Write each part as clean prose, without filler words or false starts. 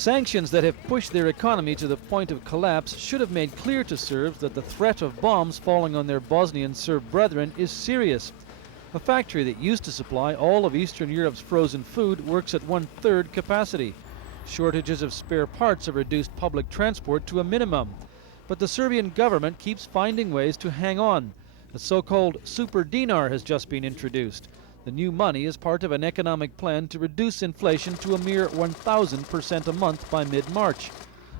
Sanctions that have pushed their economy to the point of collapse should have made clear to Serbs that the threat of bombs falling on their Bosnian Serb brethren is serious. A factory that used to supply all of Eastern Europe's frozen food works at 1/3 capacity. Shortages of spare parts have reduced public transport to a minimum. But the Serbian government keeps finding ways to hang on. A so-called super dinar has just been introduced. The new money is part of an economic plan to reduce inflation to a mere 1,000% a month by mid-March.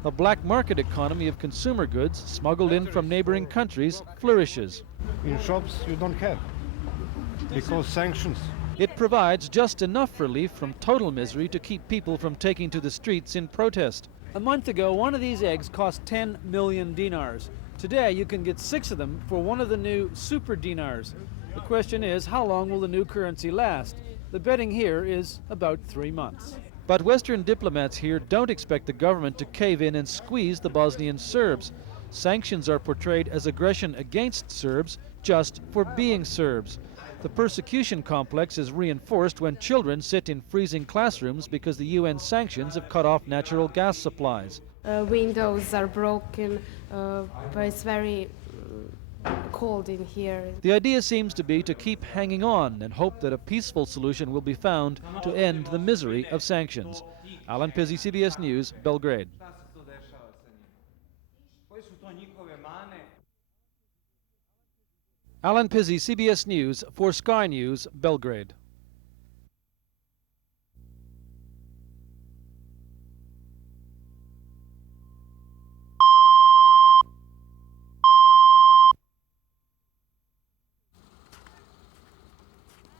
A black market economy of consumer goods smuggled in from neighboring countries flourishes. In shops you don't have, because sanctions. It provides just enough relief from total misery to keep people from taking to the streets in protest. A month ago, one of these eggs cost 10 million dinars. Today, you can get 6 of them for one of the new super dinars. The question is, how long will the new currency last? The betting here is about 3 months. But Western diplomats here don't expect the government to cave in and squeeze the Bosnian Serbs. Sanctions are portrayed as aggression against Serbs just for being Serbs. The persecution complex is reinforced when children sit in freezing classrooms because the UN sanctions have cut off natural gas supplies. Windows are broken, but it's very cold in here. The idea seems to be to keep hanging on and hope that a peaceful solution will be found to end the misery of sanctions. Alan Pizzi, CBS News, Belgrade. Alan Pizzi, CBS News, for Sky News, Belgrade.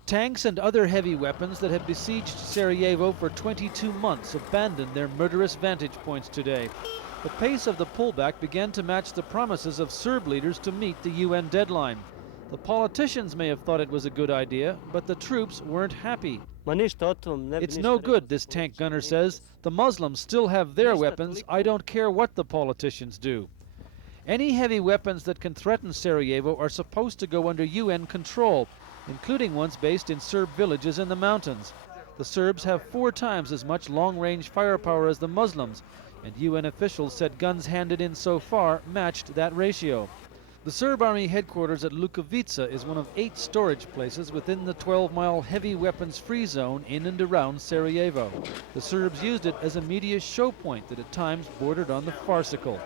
Tanks and other heavy weapons that had besieged Sarajevo for 22 months abandoned their murderous vantage points today. The pace of the pullback began to match the promises of Serb leaders to meet the UN deadline. The politicians may have thought it was a good idea, but the troops weren't happy. It's no good, this tank gunner says. The Muslims still have their weapons. I don't care what the politicians do. Any heavy weapons that can threaten Sarajevo are supposed to go under UN control, including ones based in Serb villages in the mountains. The Serbs have 4 times as much long-range firepower as the Muslims, and UN officials said guns handed in so far matched that ratio. The Serb Army headquarters at Lukovica is one of 8 storage places within the 12-mile heavy weapons-free zone in and around Sarajevo. The Serbs used it as a media show point that at times bordered on the farcical.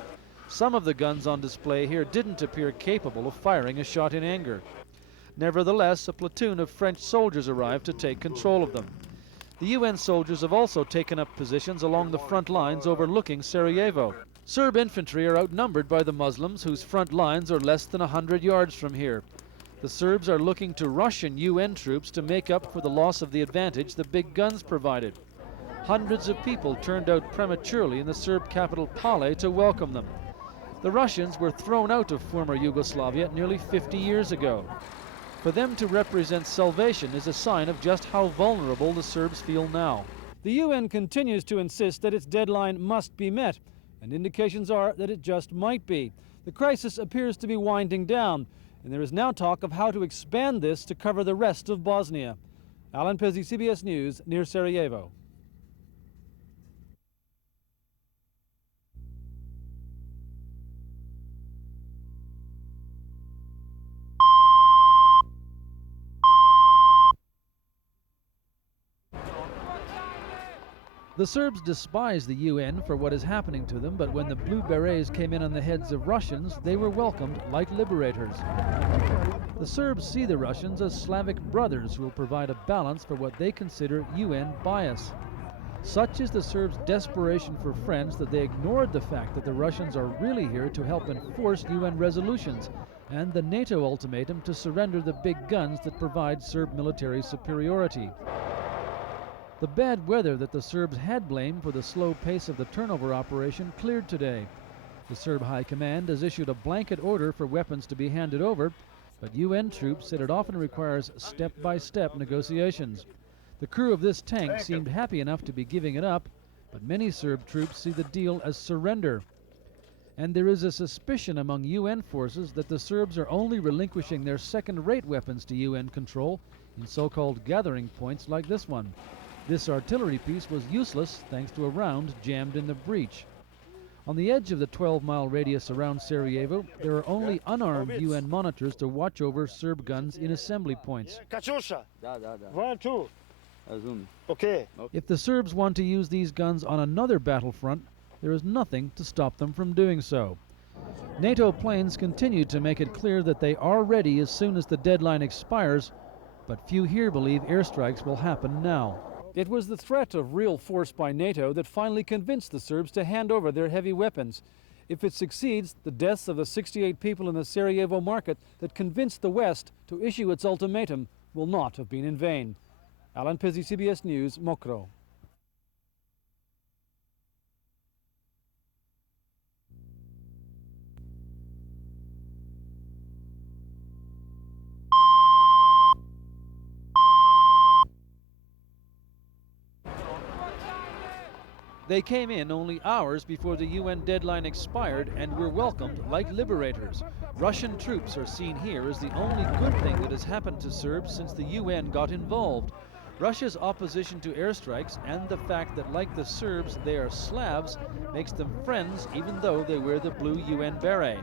Some of the guns on display here didn't appear capable of firing a shot in anger. Nevertheless, a platoon of French soldiers arrived to take control of them. The UN soldiers have also taken up positions along the front lines overlooking Sarajevo. Serb infantry are outnumbered by the Muslims, whose front lines are less than 100 yards from here. The Serbs are looking to Russian UN troops to make up for the loss of the advantage the big guns provided. Hundreds of people turned out prematurely in the Serb capital Pale to welcome them. The Russians were thrown out of former Yugoslavia nearly 50 years ago. For them to represent salvation is a sign of just how vulnerable the Serbs feel now. The UN continues to insist that its deadline must be met, and indications are that it just might be. The crisis appears to be winding down, and there is now talk of how to expand this to cover the rest of Bosnia. Alan Pizzi, CBS News, near Sarajevo. The Serbs despise the UN for what is happening to them, but when the blue berets came in on the heads of Russians, they were welcomed like liberators. The Serbs see the Russians as Slavic brothers who will provide a balance for what they consider UN bias. Such is the Serbs' desperation for friends that they ignored the fact that the Russians are really here to help enforce UN resolutions and the NATO ultimatum to surrender the big guns that provide Serb military superiority. The bad weather that the Serbs had blamed for the slow pace of the turnover operation cleared today. The Serb High Command has issued a blanket order for weapons to be handed over, but UN troops said it often requires step-by-step negotiations. The crew of this tank seemed happy enough to be giving it up, but many Serb troops see the deal as surrender. And there is a suspicion among UN forces that the Serbs are only relinquishing their second-rate weapons to UN control in so-called gathering points like this one. This artillery piece was useless thanks to a round jammed in the breech. On the edge of the 12-mile radius around Sarajevo, there are only unarmed UN monitors to watch over Serb guns in assembly points. Katyusha. 1, 2. Okay. If the Serbs want to use these guns on another battlefront, there is nothing to stop them from doing so. NATO planes continue to make it clear that they are ready as soon as the deadline expires, but few here believe airstrikes will happen now. It was the threat of real force by NATO that finally convinced the Serbs to hand over their heavy weapons. If it succeeds, the deaths of the 68 people in the Sarajevo market that convinced the West to issue its ultimatum will not have been in vain. Alan Pizzi, CBS News, Mokro. They came in only hours before the UN deadline expired and were welcomed like liberators. Russian troops are seen here as the only good thing that has happened to Serbs since the UN got involved. Russia's opposition to airstrikes and the fact that, like the Serbs, they are Slavs makes them friends even though they wear the blue UN beret.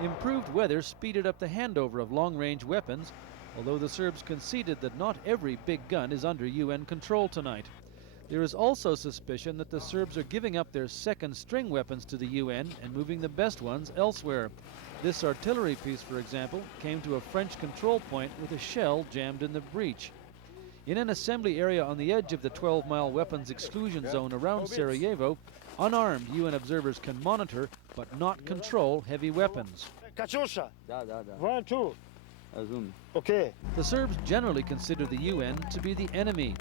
Improved weather speeded up the handover of long-range weapons, although the Serbs conceded that not every big gun is under UN control tonight. There is also suspicion that the Serbs are giving up their second-string weapons to the UN and moving the best ones elsewhere. This artillery piece, for example, came to a French control point with a shell jammed in the breech. In an assembly area on the edge of the 12-mile weapons exclusion zone around Sarajevo, unarmed UN observers can monitor but not control heavy weapons. Katyusha. 1, 2. Okay. The Serbs generally consider the UN to be the enemy.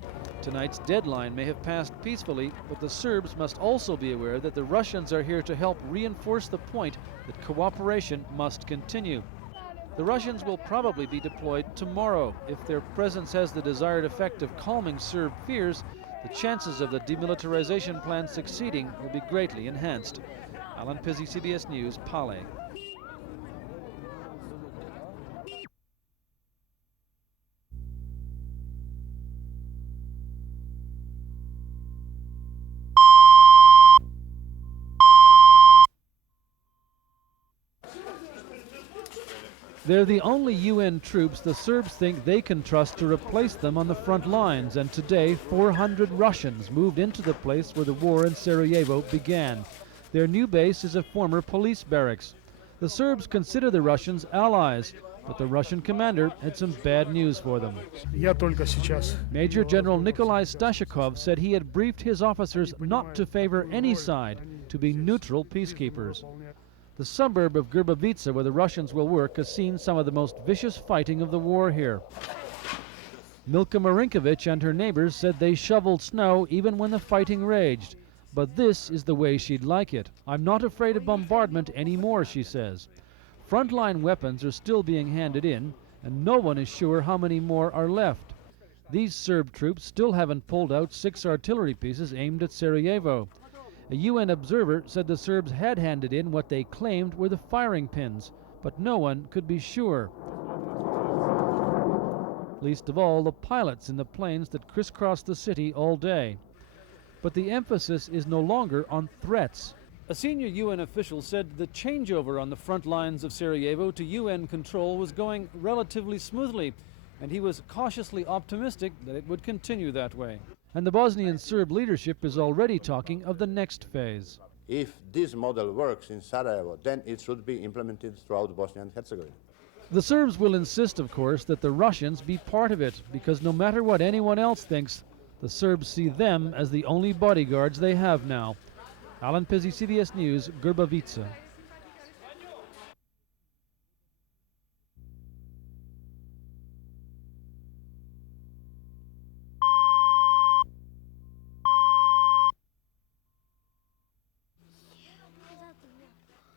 Tonight's deadline may have passed peacefully, but the Serbs must also be aware that the Russians are here to help reinforce the point that cooperation must continue. The Russians will probably be deployed tomorrow. If their presence has the desired effect of calming Serb fears, the chances of the demilitarization plan succeeding will be greatly enhanced. Alan Pizzi, CBS News, Pale. They're the only UN troops the Serbs think they can trust to replace them on the front lines, and today 400 Russians moved into the place where the war in Sarajevo began. Their new base is a former police barracks. The Serbs consider the Russians allies, but the Russian commander had some bad news for them. Major General Nikolai Stashikov said he had briefed his officers not to favor any side, to be neutral peacekeepers. The suburb of Grbavica, where the Russians will work, has seen some of the most vicious fighting of the war here. Milka Marinkovic and her neighbors said they shoveled snow even when the fighting raged. But this is the way she'd like it. I'm not afraid of bombardment anymore, she says. Frontline weapons are still being handed in, and no one is sure how many more are left. These Serb troops still haven't pulled out 6 artillery pieces aimed at Sarajevo. A UN observer said the Serbs had handed in what they claimed were the firing pins, but no one could be sure. Least of all, the pilots in the planes that crisscrossed the city all day. But the emphasis is no longer on threats. A senior UN official said the changeover on the front lines of Sarajevo to UN control was going relatively smoothly, and he was cautiously optimistic that it would continue that way. And the Bosnian Serb leadership is already talking of the next phase. If this model works in Sarajevo, then it should be implemented throughout Bosnia and Herzegovina. The Serbs will insist, of course, that the Russians be part of it, because no matter what anyone else thinks, the Serbs see them as the only bodyguards they have now. Alan Pizzi, CBS News, Grbavica.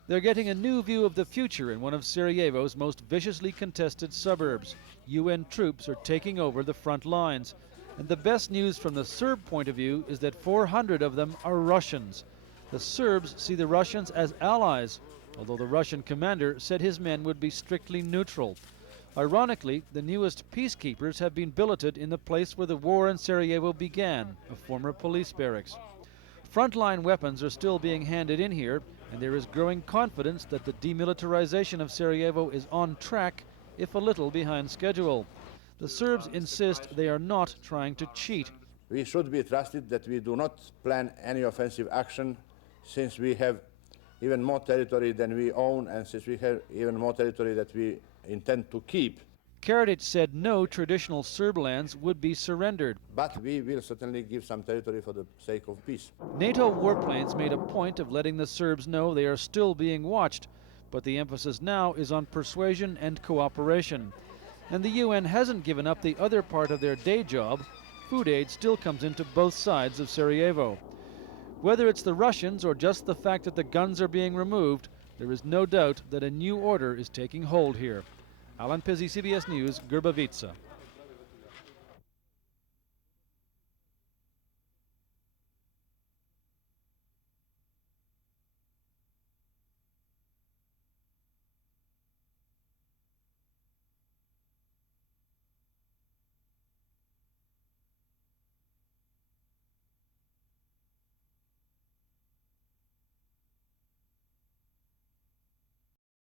They're getting a new view of the future in one of Sarajevo's most viciously contested suburbs. UN troops are taking over the front lines. And the best news from the Serb point of view is that 400 of them are Russians. The Serbs see the Russians as allies, although the Russian commander said his men would be strictly neutral. Ironically, the newest peacekeepers have been billeted in the place where the war in Sarajevo began, a former police barracks. Frontline weapons are still being handed in here, and there is growing confidence that the demilitarization of Sarajevo is on track, if a little behind schedule. The Serbs insist they are not trying to cheat. We should be trusted that we do not plan any offensive action, since we have even more territory than we own, and since we have even more territory that we intend to keep. Karadzic said no traditional Serb lands would be surrendered. But we will certainly give some territory for the sake of peace. NATO warplanes made a point of letting the Serbs know they are still being watched, but the emphasis now is on persuasion and cooperation. And the UN hasn't given up the other part of their day job. Food aid still comes into both sides of Sarajevo. Whether it's the Russians or just the fact that the guns are being removed, there is no doubt that a new order is taking hold here. Alan Pizzi, CBS News, Grbavica.